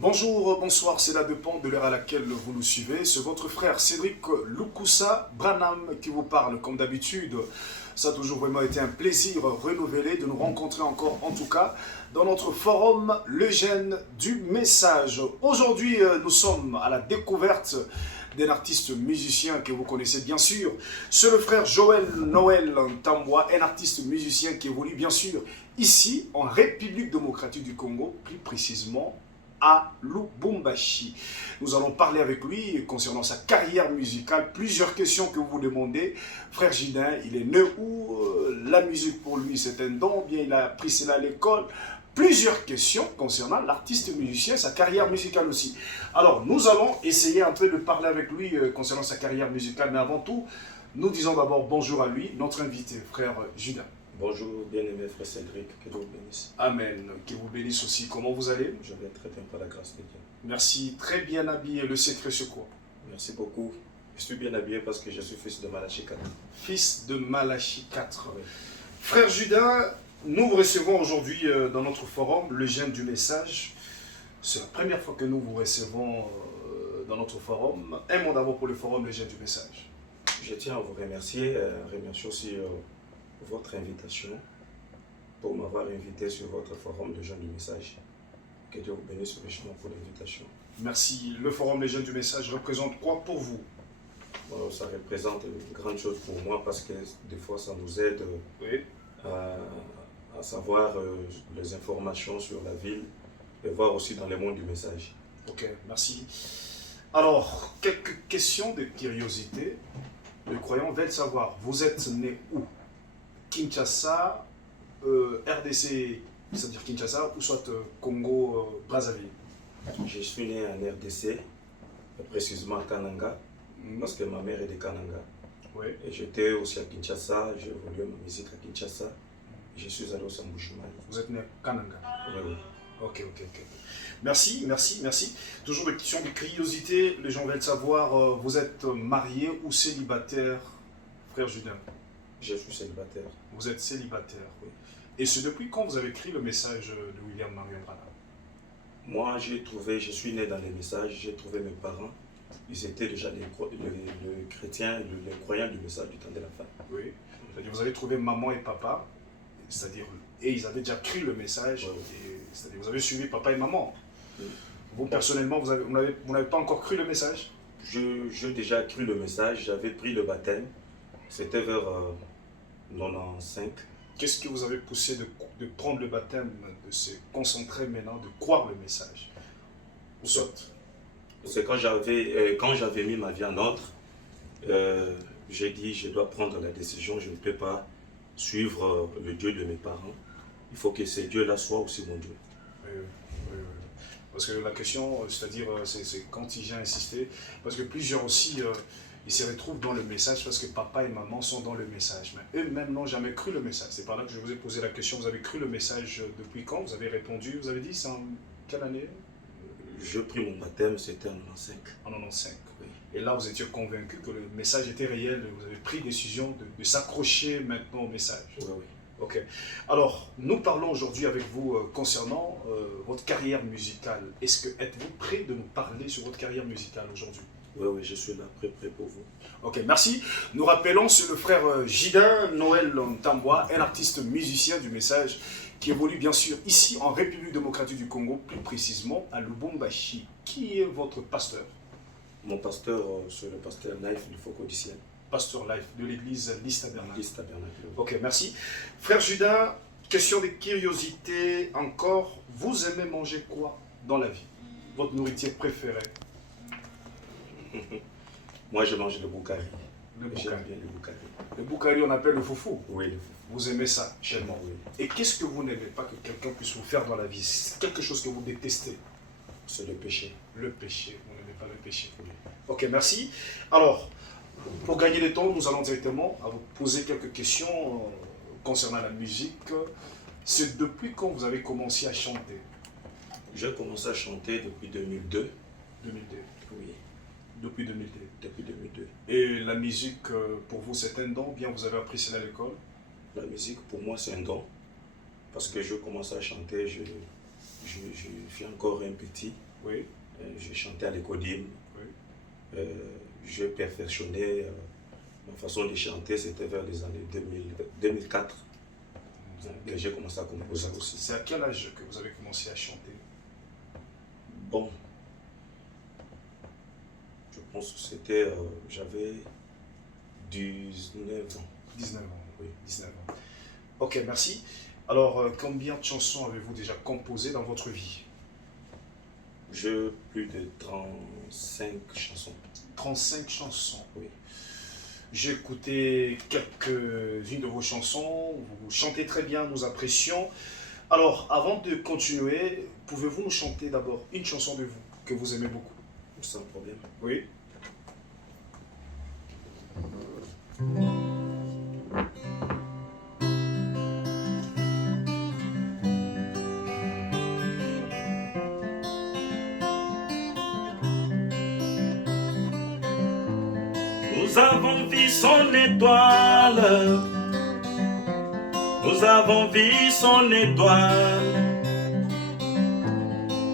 Bonjour, bonsoir, c'est la dépend de l'heure à laquelle vous nous suivez. C'est votre frère Cédric Lukusa Branham qui vous parle comme d'habitude. Ça a toujours vraiment été un plaisir renouvelé de nous rencontrer encore, en tout cas, dans notre forum Le Gène du Message. Aujourd'hui, nous sommes à la découverte d'un artiste musicien que vous connaissez bien sûr. C'est le frère Joël Noël Tambwa, un artiste musicien qui évolue bien sûr ici en République démocratique du Congo, plus précisément à Lubumbashi. Nous allons parler avec lui concernant sa carrière musicale. Plusieurs questions que vous vous demandez. Frère Gidin, il est né où? La musique pour lui c'est un don, bien il a appris cela à l'école. Plusieurs questions concernant l'artiste musicien, sa carrière musicale aussi. Alors, nous allons essayer en train de parler avec lui concernant sa carrière musicale, mais avant tout, nous disons d'abord bonjour à lui, notre invité, frère Gidin. Bonjour, bien-aimé frère Cédric, que Dieu vous bénisse. Amen, que vous bénisse aussi. Comment vous allez? Je vais très bien par la grâce de Dieu. Merci, très bien habillé, le secret c'est quoi? Merci beaucoup. Je suis bien habillé parce que je suis fils de Malachi 4. Fils de Malachi 4. Oui. Frère Judin, nous vous recevons aujourd'hui dans notre forum, le Gène du Message. C'est la première fois que nous vous recevons dans notre forum. Un mot d'abord pour le forum, le Gène du Message. Je tiens à vous remercier, remercier aussi votre invitation pour m'avoir invité sur votre forum de Gène du Message. Que Dieu vous bénisse richement pour l'invitation. Merci. Le forum, le Gène du Message représente quoi pour vous? Bon, ça représente une grande chose pour moi parce que des fois ça nous aide Oui. à savoir les informations sur la ville et voir aussi dans le monde du message. Ok, merci. Alors, quelques questions de curiosité. Les croyants veulent savoir, vous êtes né où? Kinshasa, RDC, c'est-à-dire Kinshasa, ou soit Congo, Brazzaville? Je suis né en RDC, précisément à Kananga, parce que ma mère est de Kananga. Oui. Et j'étais aussi à Kinshasa, j'ai évolué ma musique à Kinshasa. Je suis allé aussi à Mbuji-Mayi. Vous êtes né à Kananga? Oui, oui. Ok. Merci. Toujours des questions de curiosité. Les gens veulent savoir, vous êtes marié ou célibataire, frère Judin? Je suis célibataire. Vous êtes célibataire, oui. Et c'est depuis quand vous avez écrit le message de William Marion Branham? Moi, je suis né dans les messages, j'ai trouvé mes parents. Ils étaient déjà les chrétiens, les croyants du message du temps de la fin. Oui. C'est-à-dire vous avez trouvé maman et papa, c'est-à-dire, et ils avaient déjà écrit le message, Oui. c'est-à-dire vous avez suivi papa et maman. Oui. Vous, personnellement, vous n'avez pas encore cru le message? J'ai déjà cru le message, j'avais pris le baptême. C'était vers 95. Qu'est-ce qui vous avait poussé de prendre le baptême, de se concentrer maintenant, de croire le message? Ou soit, C'est quand j'avais mis ma vie en ordre, j'ai dit je dois prendre la décision, je ne peux pas suivre le Dieu de mes parents. Il faut que ce Dieu-là soit aussi mon Dieu. oui. Parce que la question, c'est-à-dire, c'est quand j'ai insisté, parce que plusieurs aussi, ils se retrouvent dans le message parce que papa et maman sont dans le message. Mais eux-mêmes n'ont jamais cru le message. C'est par là que je vous ai posé la question, vous avez cru le message depuis quand? Vous avez répondu, vous avez dit, c'est en quelle année? J'ai pris mon baptême, c'était en 95. En 95. Oui. Et là, vous étiez convaincu que le message était réel, vous avez pris décision de s'accrocher maintenant au message. Oui, oui. Ok. Alors, nous parlons aujourd'hui avec vous concernant votre carrière musicale. Êtes-vous prêt de nous parler sur votre carrière musicale aujourd'hui? Oui, je suis là, prêt pour vous. Ok, merci. Nous rappelons, c'est le frère Gidin Noël Tambwa, un artiste musicien du message qui évolue bien sûr ici en République démocratique du Congo, plus précisément à Lubumbashi. Qui est votre pasteur? Mon pasteur, c'est le pasteur Life du Foko du Ciel. Pasteur Life de l'église Lys Tabernacle. Lys Tabernacle. Ok, merci. Frère Judin, question de curiosité encore. Vous aimez manger quoi dans la vie? Votre nourriture préférée? Moi, je mange le boukari. Le J'aime boukari. bien le boukari. Le boukari, on appelle le foufou. Oui, le foufou. Vous aimez ça, chez-moi. Oui. Et qu'est-ce que vous n'aimez pas que quelqu'un puisse vous faire dans la vie? C'est quelque chose que vous détestez. C'est le péché. Le péché. Vous n'aimez pas le péché. Oui. Ok, merci. Alors, pour gagner le temps, nous allons directement à vous poser quelques questions concernant la musique. C'est depuis quand vous avez commencé à chanter? J'ai commencé à chanter depuis 2002. 2002. Oui, Depuis 2002. depuis 2002. Et la musique, pour vous, c'est un don? Bien, vous avez appris cela à l'école? La musique, pour moi, c'est un don. Parce que je commence à chanter, je suis encore un petit. Oui. J'ai chanté à l'Écodime. Oui. Je perfectionnais ma façon de chanter, c'était vers les années 2004. Que j'ai commencé à composer aussi. C'est à quel âge que vous avez commencé à chanter? Bon, je pense que c'était, j'avais 19 ans. 19 ans. Oui. 19 ans. Ok, merci. Alors, combien de chansons avez-vous déjà composées dans votre vie? J'ai plus de 35 chansons. 35 chansons. Oui. J'ai écouté quelques-unes de vos chansons. Vous chantez très bien, nous apprécions. Alors, avant de continuer, pouvez-vous nous chanter d'abord une chanson de vous que vous aimez beaucoup? Sans problème. Oui. Nous avons vu son étoile. Nous avons vu son étoile.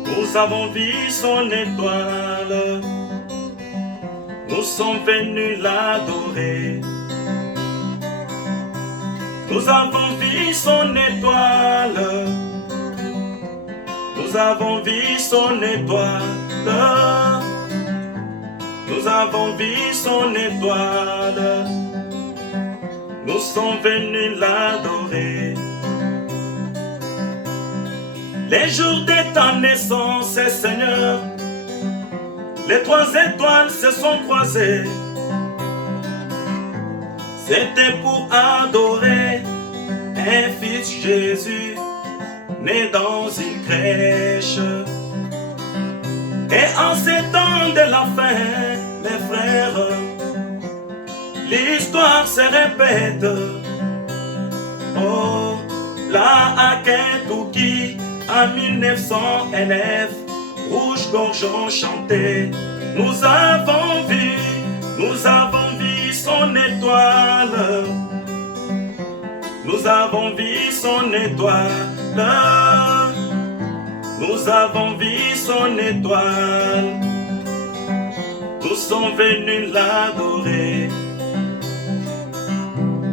Nous avons vu son étoile. Nous sommes venus l'adorer. Nous avons vu son étoile. Nous avons vu son étoile. Nous avons vu son étoile. Nous sommes venus l'adorer. Les jours de ta naissance, Seigneur, les trois étoiles se sont croisées. C'était pour adorer un fils Jésus, né dans une crèche. Et en ces temps de la fin, mes frères, l'histoire se répète. Oh, là à Kentucky, en 1909, Rouge-Gorge ont chanté. Nous avons vu son étoile. Nous avons vu son étoile. Nous avons vu son étoile. Nous sommes venus l'adorer.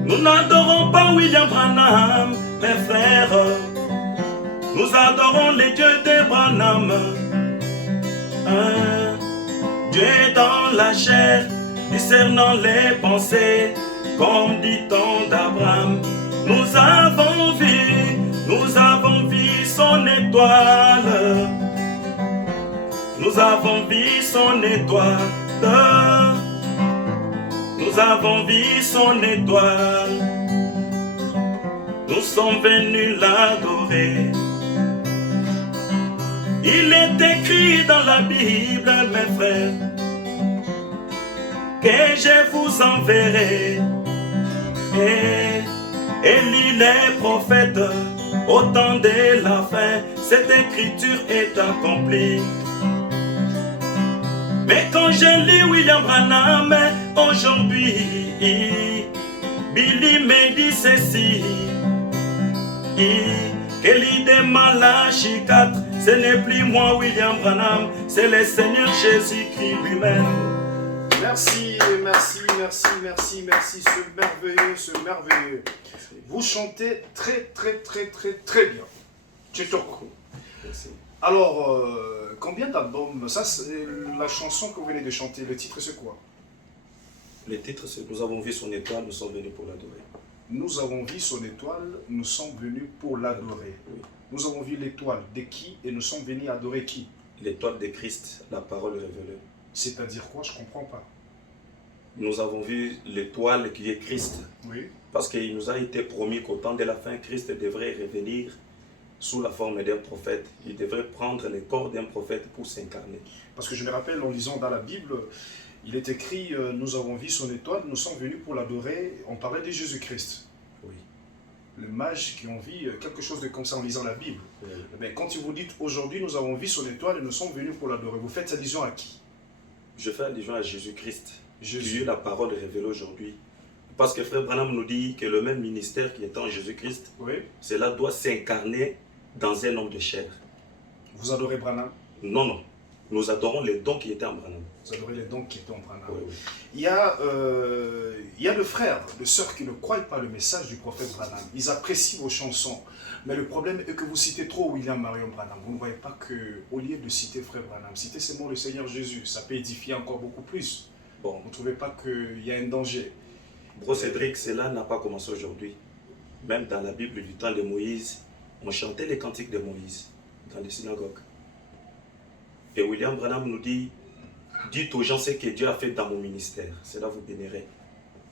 Nous n'adorons pas William Branham, mes frères. Nous adorons les dieux de Branham. Dieu dans la chair, discernant les pensées, comme dit on d'Abraham. Nous avons vu son étoile. Nous avons vu son étoile. Nous avons vu son étoile. Nous sommes venus l'adorer. Il est écrit dans la Bible, mes frères, que je vous enverrai. Et Élie les prophètes, au temps de la fin, cette écriture est accomplie. Mais quand je lis William Branham aujourd'hui, Billy me dit ceci, que l'idée Malachie 4, ce n'est plus moi William Branham, c'est le Seigneur Jésus-Christ lui-même. Merci, merci, merci, merci, merci, ce merveilleux. Vous chantez très bien. Tchitoko. Merci. Alors, combien d'albums? Ça, c'est la chanson que vous venez de chanter. Le titre, c'est quoi? Le titre, c'est Nous avons vu son étoile, nous sommes venus pour l'adorer. Nous avons vu son étoile, nous sommes venus pour l'adorer. Oui. Nous avons vu l'étoile de qui et nous sommes venus adorer qui? L'étoile de Christ, la parole révélée. C'est-à-dire quoi? Je ne comprends pas. Nous avons vu l'étoile qui est Christ. Oui. Parce qu'il nous a été promis qu'au temps de la fin, Christ devrait revenir sous la forme d'un prophète. Il devrait prendre le corps d'un prophète pour s'incarner. Parce que je me rappelle, en lisant dans la Bible, il est écrit « Nous avons vu son étoile, nous sommes venus pour l'adorer ». On parlait de Jésus-Christ. Oui. Les mages qui ont vu quelque chose de comme ça en lisant la Bible. Oui. Mais quand vous dites « Aujourd'hui, nous avons vu son étoile et nous sommes venus pour l'adorer », vous faites allusion à qui? Je fais allusion à Jésus-Christ. Jésus. Qui est la parole révélée aujourd'hui. Parce que Frère Branham nous dit que le même ministère qui est en Jésus-Christ, Oui. cela doit s'incarner dans un homme de chair. Vous adorez Branham? Non, non. Nous adorons les dons qui étaient en Branham. Vous adorez les dons qui étaient en Branham. Oui, oui. Il y a de frères, de sœurs qui ne croient pas le message du prophète Branham. Ils apprécient vos chansons. Mais le problème est que vous citez trop William Marion Branham. Vous ne voyez pas qu'au lieu de citer frère Branham, citez seulement le Seigneur Jésus. Ça peut édifier encore beaucoup plus. Bon, Vous ne trouvez pas qu'il y a un danger? Bro Cédric, cela n'a pas commencé aujourd'hui. Même dans la Bible du temps de Moïse, on chantait les cantiques de Moïse dans les synagogues. Et William Branham nous dit, dites aux gens ce que Dieu a fait dans mon ministère, cela vous bénirez.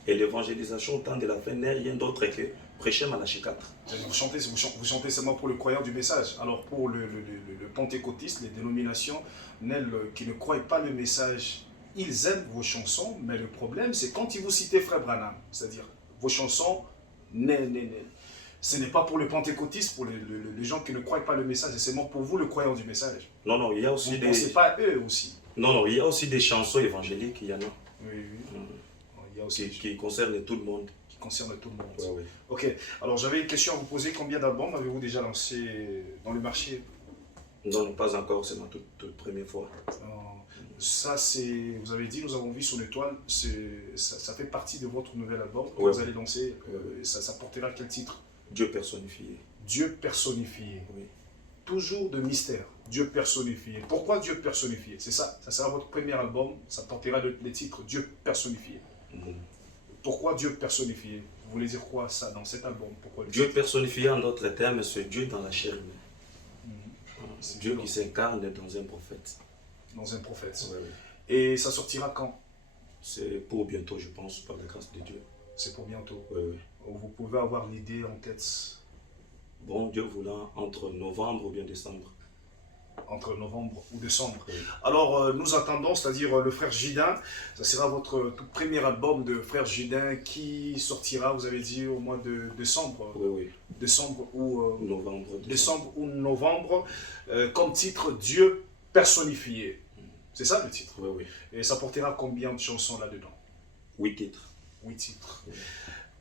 Et l'évangélisation au temps de la fin n'est rien d'autre que prêcher Malachie 4. Vous chantez seulement pour le croyant du message. Alors pour le pentecôtiste, les dénominations qui ne croient pas le message, ils aiment vos chansons, mais le problème c'est quand ils vous citent frère Branham, c'est-à-dire vos chansons, ce n'est pas pour le pentecôtiste, pour les gens qui ne croient pas le message, c'est seulement pour vous le croyant du message. Non, non, il y a aussi Vous ne pensez pas à eux aussi. Non, non, il y a aussi des chansons évangéliques, il y en a. Oui, oui. Il y a aussi Qui concernent tout le monde. qui concernent tout le monde. Ouais, ouais. Ok, alors j'avais une question à vous poser. Combien d'albums avez-vous déjà lancé dans le marché? Non, non, pas encore, c'est ma toute première fois. Ça, c'est, vous avez dit, nous avons vu son étoile, ça fait partie de votre nouvel album que Ouais. vous allez lancer. Ça portera quel titre? Dieu personnifié. Dieu personnifié. Oui. Toujours de mystère. Dieu personnifié. Pourquoi Dieu personnifié? C'est ça, ça sera votre premier album, ça portera le titre Dieu personnifié. Mhm. Pourquoi Dieu personnifié? Vous voulez dire quoi ça dans cet album? Pourquoi le Dieu titre? personnifié en d'autres termes, c'est Dieu dans la chair humaine. C'est Dieu qui s'incarne dans un prophète. dans un prophète. Ouais, ouais. Et ça sortira quand? C'est pour bientôt, je pense, par la grâce de Dieu. C'est pour bientôt. Ouais, ouais. Vous pouvez avoir l'idée en tête Bon, Dieu voulant, entre novembre ou bien décembre. entre novembre ou décembre. Oui. Alors, nous attendons, c'est-à-dire le frère Gidin, ça sera votre tout premier album de frère Gidin qui sortira, vous avez dit, au mois de décembre. Oui, oui. Décembre ou Novembre, décembre ou novembre, comme titre Dieu personnifié. C'est ça le titre. Oui, oui. Et ça portera combien de chansons là-dedans? 8 titres. 8 titres. Oui.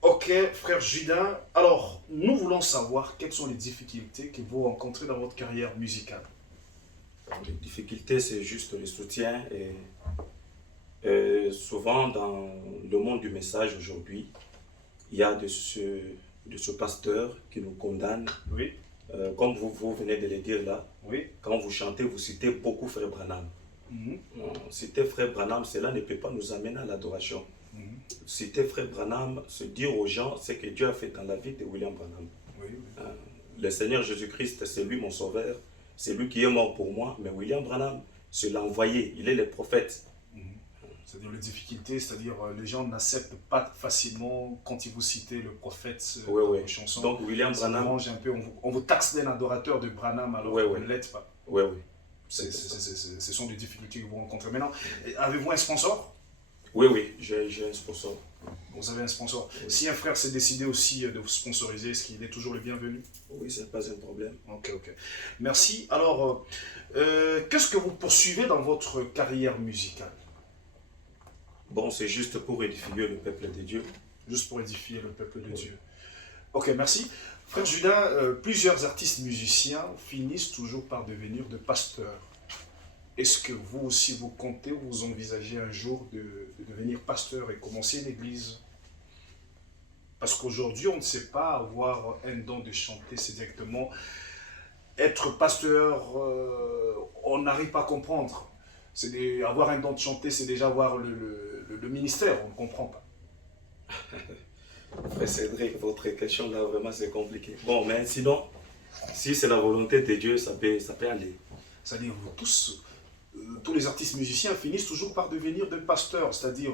Ok, frère Gidin. Alors, nous voulons savoir quelles sont les difficultés que vous rencontrez dans votre carrière musicale. Les difficultés, c'est juste le soutien. Et souvent, dans le monde du message aujourd'hui, il y a de ce pasteur qui nous condamne. Oui, Comme vous venez de le dire là, oui. quand vous chantez, vous citez beaucoup Frère Branham. Mhm, Citer Frère Branham, cela ne peut pas nous amener à l'adoration. mhm. Citer Frère Branham, se dire aux gens ce que Dieu a fait dans la vie de William Branham. Oui, oui. Le Seigneur Jésus-Christ, c'est lui mon sauveur, c'est lui qui est mort pour moi, mais William Branham, c'est l'envoyé, il est le prophète. Mhm. C'est-à-dire les difficultés, c'est-à-dire les gens n'acceptent pas facilement quand ils vous citent le prophète Oui, dans oui. vos chansons. Donc William Ça Branham, dérange un peu, on vous taxe d'un adorateur de Branham alors Oui, que oui. vous ne l'êtes pas. oui, oui. Ce sont des difficultés que vous rencontrez. Maintenant, avez-vous un sponsor? Oui, oui, j'ai un sponsor. Vous avez un sponsor. Oui. Si un frère s'est décidé aussi de vous sponsoriser, est-ce qu'il est toujours le bienvenu? Oui, ce n'est pas un problème. Ok, ok. Merci. Alors, qu'est-ce que vous poursuivez dans votre carrière musicale? Bon, c'est juste pour édifier le peuple de Dieu. Juste pour édifier le peuple de Oui. Dieu. Ok, merci. Frère Judin, plusieurs artistes musiciens finissent toujours par devenir de pasteurs. Est-ce que vous aussi, vous comptez, vous envisagez un jour de devenir pasteur et commencer une église? Parce qu'aujourd'hui, on ne sait pas avoir un don de chanter, c'est directement être pasteur, on n'arrive pas à comprendre. Avoir un don de chanter, c'est déjà avoir le ministère, on ne comprend pas. Frère Cédric, votre question là, vraiment, c'est compliqué. Bon, mais sinon, si c'est la volonté de Dieu, ça peut aller. C'est-à-dire, vous tous les artistes musiciens finissent toujours par devenir des pasteurs, c'est-à-dire,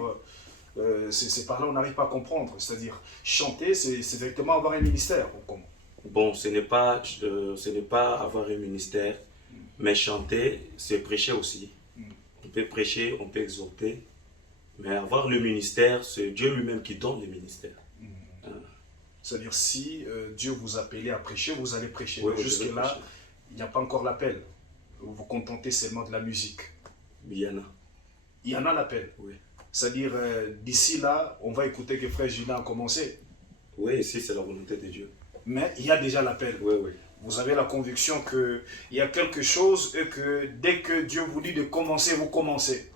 c'est par là on n'arrive pas à comprendre, c'est-à-dire, chanter, c'est directement avoir un ministère. Bon, ce n'est pas avoir un ministère, mais chanter, c'est prêcher aussi. On peut prêcher, on peut exhorter, mais avoir le ministère, c'est Dieu lui-même qui donne le ministère. C'est-à-dire, si Dieu vous appelait à prêcher, vous allez prêcher. Oui, Mais je vais jusque-là, prêcher. il n'y a pas encore l'appel. Vous vous contentez seulement de la musique. Il y en a. Il y en a l'appel. Oui. C'est-à-dire, d'ici là, on va écouter que Frère Gina a commencé. Oui, ici c'est la volonté de Dieu. Mais il y a déjà l'appel. Oui, oui. Vous avez la conviction qu'il y a quelque chose et que dès que Dieu vous dit de commencer, vous commencez.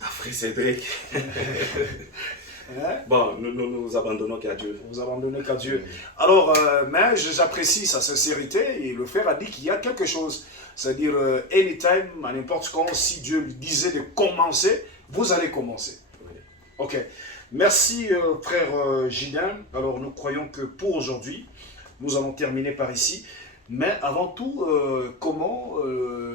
Frère Cédric. Hein? Bon, nous abandonnons qu'à Dieu. Vous abandonnez qu'à Dieu. Alors, mais j'apprécie sa sincérité et le frère a dit qu'il y a quelque chose. C'est-à-dire, anytime, à n'importe quand, si Dieu lui disait de commencer, vous allez commencer. Oui. Ok. Merci, frère Gidin. Alors, nous croyons que pour aujourd'hui, nous allons terminer par ici. Mais avant tout, comment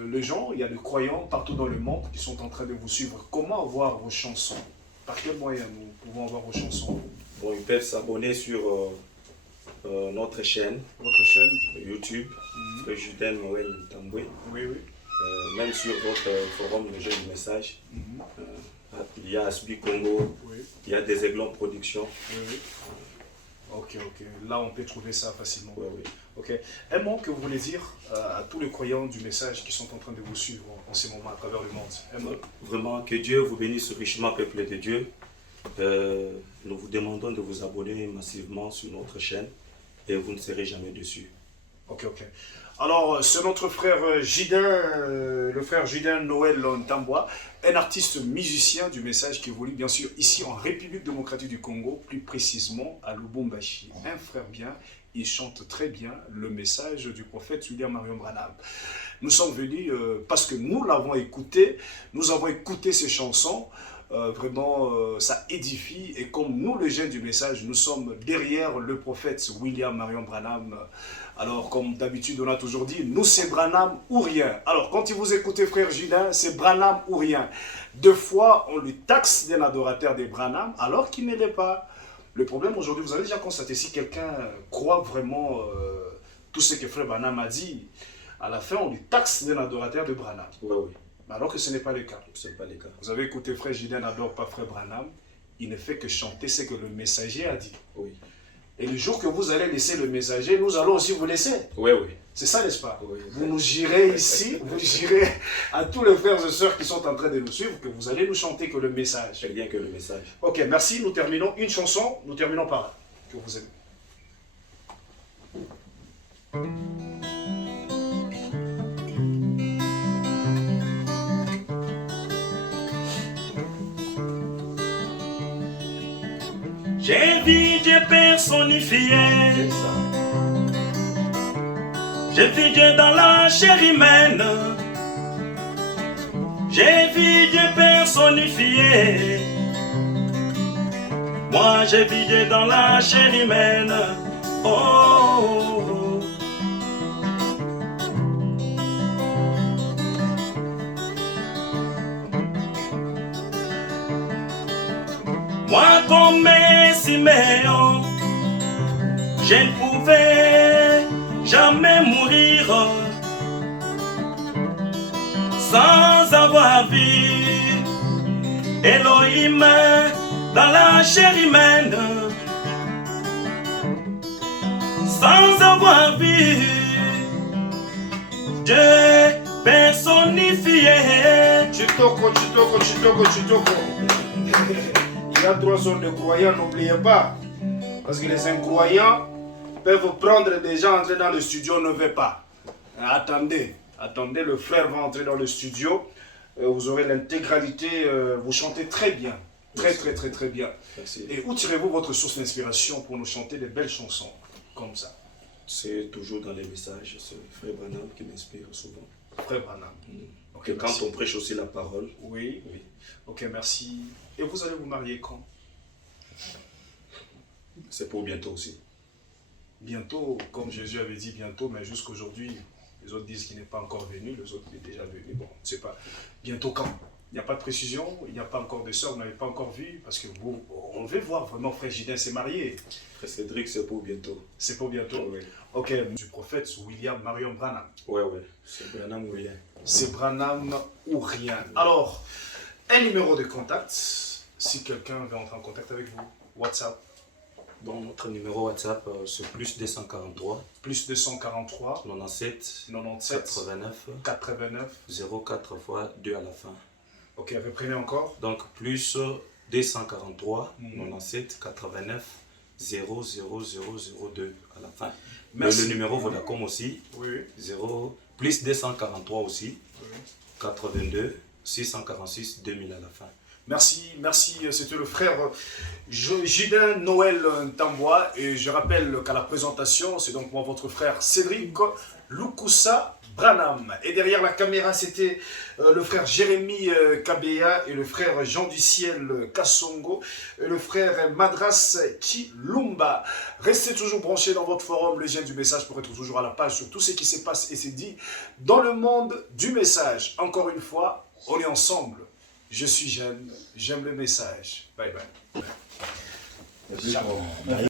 les gens, il y a des croyants partout dans le monde qui sont en train de vous suivre. Comment avoir vos chansons? Par quel moyen nous pouvons avoir vos chansons? Bon, ils peuvent s'abonner sur notre chaîne. Votre chaîne? YouTube, Frère Gidin Noël Ntambwe. Oui, oui. Même sur votre forum, le jeu du message. Il y a Asbi Congo, Oui, il y a des Aiglons Productions. oui, oui. Ok, ok. Là, on peut trouver ça facilement. Oui, oui. Ok. Un mot que vous voulez dire à tous les croyants du message qui sont en train de vous suivre en ce moment à travers le monde? Un mot. Vraiment, que Dieu vous bénisse richement, peuple de Dieu. Nous vous demandons de vous abonner massivement sur notre chaîne et vous ne serez jamais déçus. Ok, ok. Alors, c'est notre frère Gidin, le frère Gidin Noël Ntambwe, un artiste musicien du message qui évolue bien sûr ici en République démocratique du Congo, plus précisément à Lubumbashi. Un frère bien, il chante très bien le message du prophète William Marion Branham. Nous sommes venus parce que nous l'avons écouté, nous avons écouté ses chansons. Vraiment, ça édifie. Et comme nous, les jeunes du message, nous sommes derrière le prophète William Marion Branham. Alors, comme d'habitude, on a toujours dit, nous, c'est Branham ou rien. Alors, quand vous écoutez frère Gidin, c'est Branham ou rien. Deux fois, on lui taxe d'un adorateur des Branham, alors qu'il ne l'est pas. Le problème aujourd'hui, vous avez déjà constaté, si quelqu'un croit vraiment tout ce que frère Branham a dit, à la fin, on lui taxe d'un adorateur de Branham. Oui, oui. Alors que ce n'est pas le cas. Ce n'est pas le cas. Vous avez écouté frère Gidin n'adore pas frère Branham. Il ne fait que chanter ce que le messager a dit. Oui. Et le jour que vous allez laisser le messager, nous allons aussi vous laisser. Oui, oui. C'est ça, n'est-ce pas? Oui. Vous nous girez ici, vous girez à tous les frères et sœurs qui sont en train de nous suivre, que vous allez nous chanter que le message. C'est bien que le message. Ok, merci. Nous terminons une chanson. Nous terminons par là. Que vous aimez. J'ai vu Dieu personnifié. J'ai vu Dieu dans la chair humaine. J'ai vu Dieu personnifié. Moi j'ai vu Dieu dans la chair humaine. Oh, oh, oh. Moi comme Siméon, je ne pouvais jamais mourir sans avoir vu Elohim dans la chair humaine, sans avoir vu Dieu personnifié. Chitoko, chitoko, chitoko, chitoko. Il y a 3 sortes de croyants, n'oubliez pas. Parce que les incroyants peuvent prendre des gens, entrer dans le studio, ne veut pas. Attendez, attendez, le frère va entrer dans le studio. Vous aurez l'intégralité, vous chantez très bien. Très, très, très, très bien. Merci. Et où tirez-vous votre source d'inspiration pour nous chanter des belles chansons comme ça? C'est toujours dans les messages, c'est Frère Branham qui m'inspire souvent. Frère Branham. Ok, Et quand merci. on prêche aussi la parole. Oui, Oui. ok, merci. Et vous allez vous marier quand? C'est pour bientôt aussi. Bientôt, comme Jésus avait dit bientôt, mais jusqu'aujourd'hui, les autres disent qu'il n'est pas encore venu, les autres il est déjà venu. Bon, je ne sais pas. Bientôt quand? Il n'y a pas de précision, il n'y a pas encore de soeur, vous n'avez pas encore vu, parce que vous, on veut voir vraiment frère Gidin s'est marié. Frère Cédric, c'est pour bientôt. C'est pour bientôt? Oui. Ok, du prophète William Marion Branham. Ouais, ouais. C'est Branham ou rien. C'est Branham ou rien. Alors, un numéro de contact, si quelqu'un veut entrer en contact avec vous, WhatsApp. Bon, notre numéro WhatsApp, c'est plus 243 Plus 243 97 97 89 89. 04 fois 2 à la fin. Ok, reprenez encore. Donc plus 243 97 89 00002 à la fin. Merci. Le numéro Vodacom aussi, Oui. 0 plus 243 aussi, Oui. 82 646 2000 à la fin. Merci, merci. C'était le frère Gidin Noël Tambois. Et je rappelle qu'à la présentation, c'est donc moi, votre frère Cédric Lukusa Branham. Et derrière la caméra, c'était le frère Jérémy Kabea et le frère Jean du Ciel Kassongo et le frère Madras Chilumba. Restez toujours branchés dans votre forum, le lien du message, pour être toujours à la page sur tout ce qui se passe et s'est dit dans le monde du message. Encore une fois, on est ensemble. Je suis jeune, j'aime le message. Bye bye. Ciao.